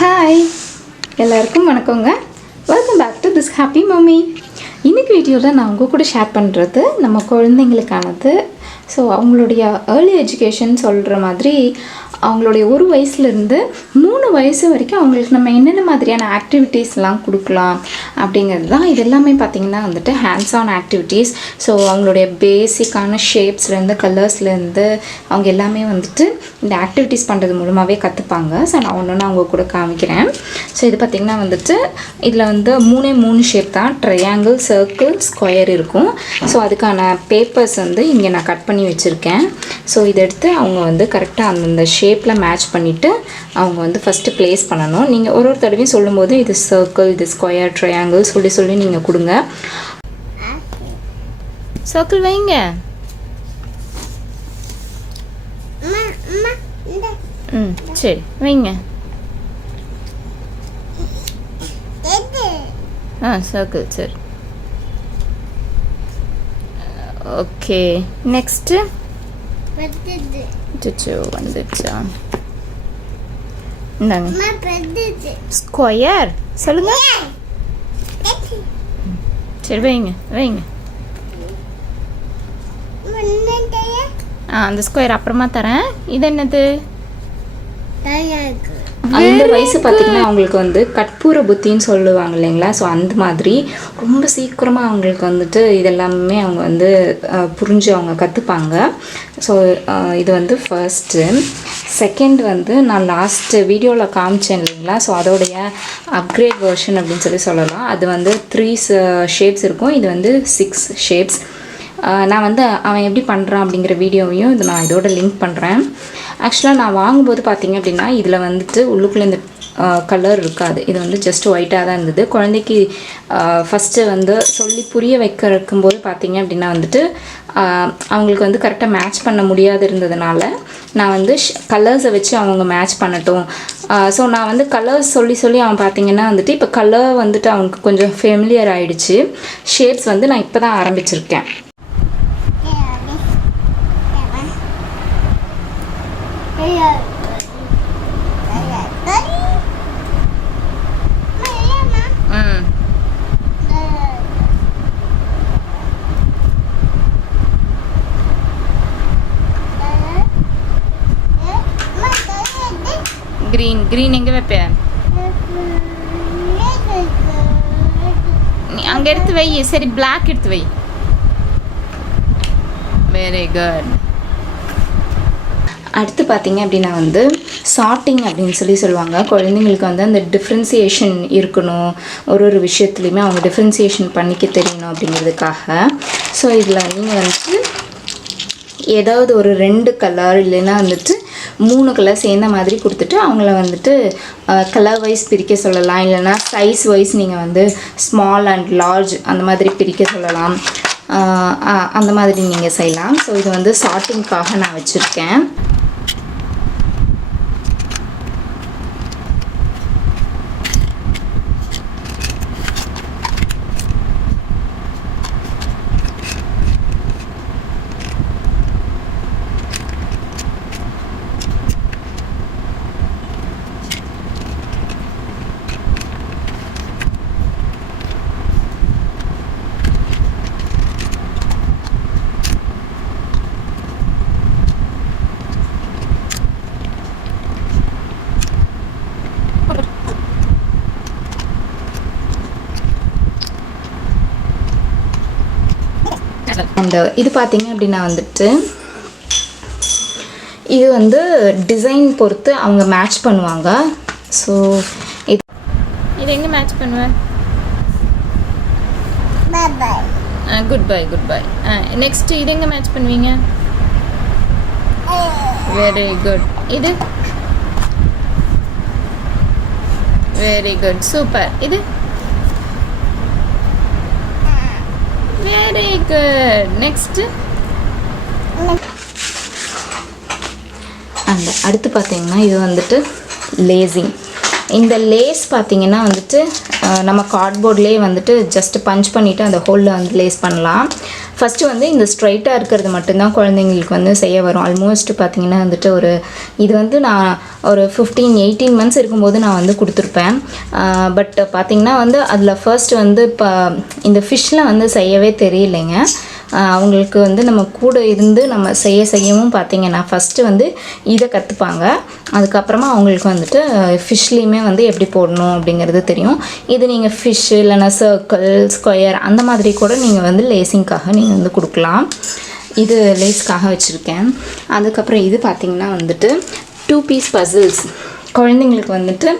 Hi எல்லாருக்கும் வணக்கங்க. Welcome back to this happy mummy. இன்னைக்கு வீடியோவில் நான் உங்கள் கூட ஷேர் பண்ணுறது நம்ம குழந்தைங்களுக்கானது. ஸோ அவங்களுடைய ஏர்லி எஜுகேஷன் சொல்கிற மாதிரி அவங்களுடைய 1 வயசுலேருந்து 3 வயசு வரைக்கும் அவங்களுக்கு நம்ம என்னென்ன மாதிரியான ஆக்டிவிட்டீஸ்லாம் கொடுக்கலாம் அப்படிங்கிறது தான். இது எல்லாமே பார்த்திங்கன்னா வந்துட்டு ஹேண்ட்ஸ் ஆன் ஆக்டிவிட்டீஸ். ஸோ அவங்களுடைய பேசிக்கான ஷேப்ஸ்லேருந்து கலர்ஸ்லேருந்து அவங்க எல்லாமே வந்துட்டு இந்த ஆக்டிவிட்டீஸ் பண்ணுறது மூலமாகவே கற்றுப்பாங்க. ஸோ நான் ஒன்று அவங்க கூட காமிக்கிறேன். ஸோ இது பார்த்திங்கன்னா வந்துட்டு இதில் வந்து 3 ஷேப் தான், ட்ரையாங்கிள், சர்க்கிள், ஸ்கொயர் இருக்கும். ஸோ அதுக்கான பேப்பர்ஸ் வந்து இங்கே நான் கட் பண்ணி வச்சுருக்கேன். ஸோ இதை எடுத்து அவங்க வந்து கரெக்டாக அந்தந்த ஷேப்பில் மேட்ச் பண்ணிவிட்டு அவங்க வந்து ஃபஸ்ட்டு ப்ளேஸ் பண்ணணும். நீங்கள் ஒரு தடவையும் சொல்லும்போது இது சர்க்கிள், இது ஸ்கொயர், ட்ரையாங்கிள் சொல்லி நீங்கள் கொடுங்க. சர்க்கிள் வைங்க. சரி வைங்க. சர்க்கிள். சரி, ஓகே. நெக்ஸ்ட்டு வந்துச்சா? இந்தாங்க ஸ்கொயர் சொல்லுங்க. சரி வைங்க வைங்க. அந்த ஸ்கொயர் அப்புறமா தரேன். இது என்னது? அந்த வயசு பார்த்திங்கன்னா அவங்களுக்கு வந்து கற்பூர புத்தின்னு சொல்லுவாங்க இல்லைங்களா? ஸோ அந்த மாதிரி ரொம்ப சீக்கிரமாக அவங்களுக்கு வந்துட்டு இதெல்லாமே அவங்க வந்து புரிஞ்சு அவங்க கற்றுப்பாங்க. ஸோ இது வந்து ஃபர்ஸ்ட்டு. செகண்ட் வந்து நான் லாஸ்ட்டு வீடியோவில் காமிச்சேன் இல்லைங்களா? ஸோ அதோடைய அப்கிரேட் வெர்ஷன் அப்படின்னு சொல்லலாம். அது வந்து 3 ஷேப்ஸ் இருக்கும், இது வந்து 6 ஷேப்ஸ். நான் வந்து அவன் எப்படி பண்ணுறான் அப்படிங்கிற வீடியோவையும் இது நான் இதோட லிங்க் பண்ணுறேன். ஆக்சுவலாக நான் வாங்கும்போது பார்த்திங்க அப்படின்னா இதில் வந்துட்டு உள்ளுக்குள்ளே இந்த கலர் இருக்காது. இது வந்து ஜஸ்ட் ஒயிட்டாக தான் இருந்தது. குழந்தைக்கு ஃபஸ்ட்டு வந்து சொல்லி புரிய வைக்கும்போது பார்த்திங்க அப்படின்னா வந்துட்டு அவங்களுக்கு வந்து கரெக்டாக மேட்ச் பண்ண முடியாது இருந்ததுனால நான் வந்து கலர்ஸை வச்சு அவங்க மேட்ச் பண்ணட்டும். ஸோ நான் வந்து கலர்ஸ் சொல்லி அவன் பார்த்திங்கன்னா வந்துட்டு இப்போ கலர் வந்துட்டு அவனுக்கு கொஞ்சம் ஃபெமிலியர் ஆகிடுச்சு. ஷேப்ஸ் வந்து நான் இப்போ தான் ஆரம்பிச்சிருக்கேன். கிரீன் எங்கே வைப்பேன்? அங்கே எடுத்து வை. சரி, பிளாக் எடுத்து வை. Very good. அடுத்து பார்த்திங்க அப்படின்னா வந்து சார்ட்டிங் அப்படின்னு சொல்லுவாங்க. குழந்தைங்களுக்கு வந்து அந்த டிஃப்ரென்சியேஷன் இருக்கணும், ஒரு விஷயத்துலையுமே அவங்க டிஃப்ரென்சியேஷன் பண்ணிக்க தெரியணும் அப்படிங்கிறதுக்காக. ஸோ இதில் நீங்கள் வந்துட்டு ஏதாவது ஒரு 2 கலர் இல்லைன்னா வந்துட்டு 3 கலர் சேர்ந்த மாதிரி கொடுத்துட்டு அவங்கள வந்துட்டு கலர் வைஸ் பிரிக்க சொல்லலாம். இல்லைன்னா சைஸ் வைஸ் நீங்கள் வந்து ஸ்மால் அண்ட் லார்ஜ் அந்த மாதிரி பிரிக்க சொல்லலாம். அந்த மாதிரி நீங்கள் செய்யலாம். ஸோ இது வந்து சார்ட்டிங்காக நான் வச்சுருக்கேன். அண்ட் இது பார்த்திங்க அப்படின்னா வந்துட்டு இது வந்து டிசைன் பொறுத்து அவங்க மேட்ச் பண்ணுவாங்க. ஸோ இது எங்கே மேட்ச் பண்ணுவேன்? Good bye. நெக்ஸ்ட் இது எங்கே மேட்ச் பண்ணுவீங்க? Very good. இது வெரி குட், சூப்பர். இது வெரி குட். நெக்ஸ்ட் அடுத்து பார்த்தீங்கன்னா இது வந்துட்டு லேசிங். இந்த லேஸ் பார்த்திங்கன்னா வந்துட்டு நம்ம கார்ட்போர்ட்லேயே வந்துட்டு ஜஸ்ட் பஞ்ச் பண்ணிவிட்டு அந்த ஹோலில் வந்து லேஸ் பண்ணலாம். ஃபஸ்ட்டு வந்து இந்த ஸ்ட்ரைட்டாக இருக்கிறது மட்டும்தான் குழந்தைங்களுக்கு வந்து செய்ய வரும். ஆல்மோஸ்ட் பார்த்திங்கன்னா வந்துட்டு இது வந்து நான் ஒரு 15-18 மந்த்ஸ் இருக்கும்போது நான் வந்து கொடுத்துருப்பேன். பட் பார்த்திங்கன்னா வந்து அதில் ஃபர்ஸ்ட் வந்து இப்போ இந்த ஃபிஷ்ஷில் வந்து செய்யவே தெரியலைங்க. அவங்களுக்கு வந்து நம்ம கூட இருந்து நம்ம செய்யவும் பார்த்திங்கன்னா ஃபஸ்ட்டு வந்து இதை கற்றுப்பாங்க. அதுக்கப்புறமா அவங்களுக்கு வந்துட்டு ஃபிஷ்லேயுமே வந்து எப்படி போடணும் அப்படிங்கிறது தெரியும். இது நீங்கள் ஃபிஷ்ஷு இல்லைன்னா சர்க்கிள், ஸ்கொயர் அந்த மாதிரி கூட நீங்கள் வந்து லேசிங்காக நீங்கள் வந்து கொடுக்கலாம். இது லேஸ்க்காக வச்சுருக்கேன். அதுக்கப்புறம் இது பார்த்திங்கன்னா வந்துட்டு 2 பீஸ் பசில்ஸ். குழந்தைங்களுக்கு வந்துட்டு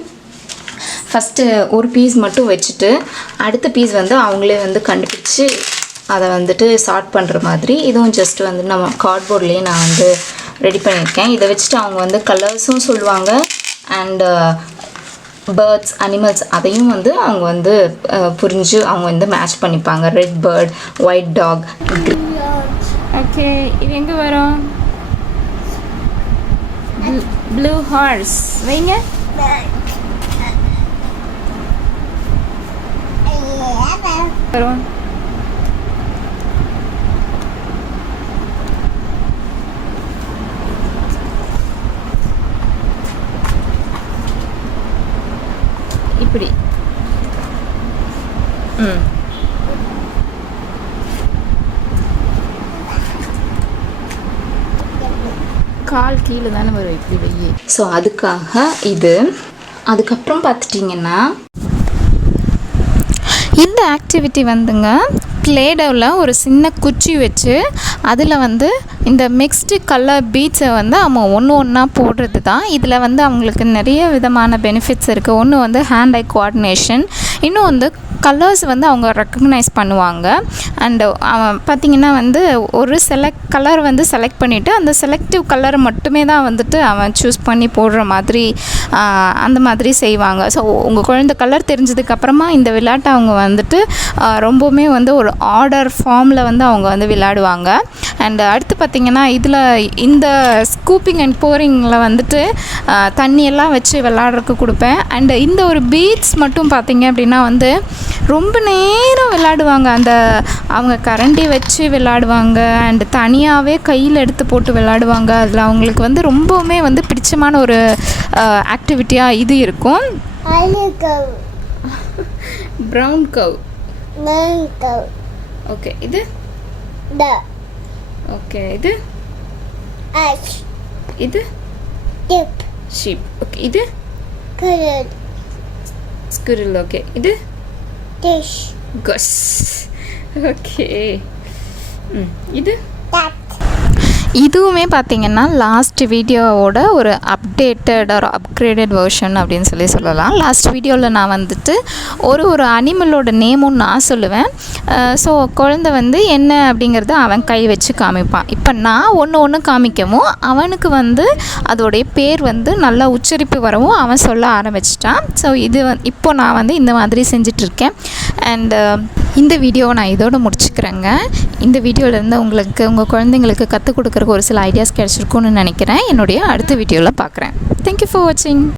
ஃபஸ்ட்டு ஒரு பீஸ் மட்டும் வச்சுட்டு அடுத்த பீஸ் வந்து அவங்களே வந்து கண்டுபிடிச்சி அதை வந்துட்டு சார்ட் பண்ணுற மாதிரி இதுவும் ஜஸ்ட் வந்து நம்ம கார்ட்போர்ட்லேயே நான் வந்து ரெடி பண்ணியிருக்கேன். இதை வச்சுட்டு அவங்க வந்து கலர்ஸும் சொல்லுவாங்க அண்டு பேர்ட்ஸ், அனிமல்ஸ் அதையும் வந்து அவங்க வந்து புரிஞ்சு அவங்க வந்து மேட்ச் பண்ணிப்பாங்க. Red bird, white dog. Okay, இது எங்கே வரும்? ப்ளூ ஹார்ஸ் வைங்க. வரும் இப்படி. கால் கீழே தானே வரும் இப்படி வெய்ய. ஸோ அதுக்காக இது. அதுக்கப்புறம் பார்த்துட்டிங்கன்னா இந்த ஆக்டிவிட்டி வந்துங்க ப்ளேடோவில் ஒரு சின்ன குச்சி வச்சு அதில் வந்து இந்த மிக்ஸ்டு கலர் பீட்ஸை வந்து அவங்க ஒன்றா போடுறது தான். இதில் வந்து அவங்களுக்கு நிறைய விதமான பெனிஃபிட்ஸ் இருக்குது. ஒன்று வந்து ஹேண்ட் ஐ கோஆர்டினேஷன், இன்னும் வந்து கலர்ஸ் வந்து அவங்க ரெக்கக்னைஸ் பண்ணுவாங்க. அண்டு பார்த்திங்கன்னா வந்து ஒரு கலர் வந்து செலக்ட் பண்ணிவிட்டு அந்த செலக்டிவ் கலரை மட்டுமே தான் வந்துட்டு அவன் சூஸ் பண்ணி போடுற மாதிரி அந்த மாதிரி செய்வாங்க. ஸோ உங்கள் குழந்தை கலர் தெரிஞ்சதுக்கப்புறமா இந்த விளையாட்டை அவங்க வந்துட்டு ரொம்பவுமே வந்து ஒரு ஆர்டர் ஃபார்மில் வந்து அவங்க வந்து விளையாடுவாங்க. அண்டு அடுத்து பார்த்திங்கன்னா இதில் இந்த ஸ்கூப்பிங் அண்ட் போரிங்கில் வந்துட்டு தண்ணியெல்லாம் வச்சு விளையாடுறதுக்கு கொடுப்பேன். அண்டு இந்த ஒரு பீட்ஸ் மட்டும் பார்த்திங்க அப்படின்னா வந்து ரொம்ப நேரம் விளையாடுவாங்க. அவங்க கரண்டி வச்சு விளையாடுவாங்க அண்டு தனியாகவே கையில் எடுத்து போட்டு விளையாடுவாங்க. அதில் அவங்களுக்கு வந்து ரொம்பவுமே வந்து பிடிச்சமான ஒரு ஆக்டிவிட்டியாக இது இருக்கும். ப்ரௌன் கவ். ஓகே, இது ஓகே, இது இது ஷீப். ஓகே, இது ஸ்குரில். ஓகே, இது கஸ். ஓகே, இது இதுவுமே பார்த்திங்கன்னா லாஸ்ட் வீடியோவோட ஒரு அப்டேட்டட் ஒரு அப்கிரேடட் வெர்ஷன் அப்படின்னு சொல்லலாம். லாஸ்ட் வீடியோவில் நான் வந்துட்டு ஒரு அனிமலோட நேமும் நான் சொல்லுவேன். ஸோ குழந்தை வந்து என்ன அப்படிங்கிறத அவன் கை வச்சு காமிப்பான். இப்போ நான் ஒன்று காமிக்கவும் அவனுக்கு வந்து அதோடைய பேர் வந்து நல்லா உச்சரிப்பு வரவும் அவன் சொல்ல ஆரம்பிச்சிட்டான். ஸோ இப்போ நான் வந்து இந்த மாதிரி செஞ்சிட்ருக்கேன். அண்டு இந்த வீடியோவை நான் இதோடு முடிச்சுக்கிறேங்க. இந்த வீடியோவிலேருந்து உங்கள் குழந்தைங்களுக்கு கற்றுக் கொடுக்குறக்கு ஒரு சில ஐடியாஸ் கிடச்சிருக்குன்னு நினைக்கிறேன். என்னுடைய அடுத்த வீடியோவில் பார்க்குறேன். தேங்க்யூ ஃபார் வாட்சிங்.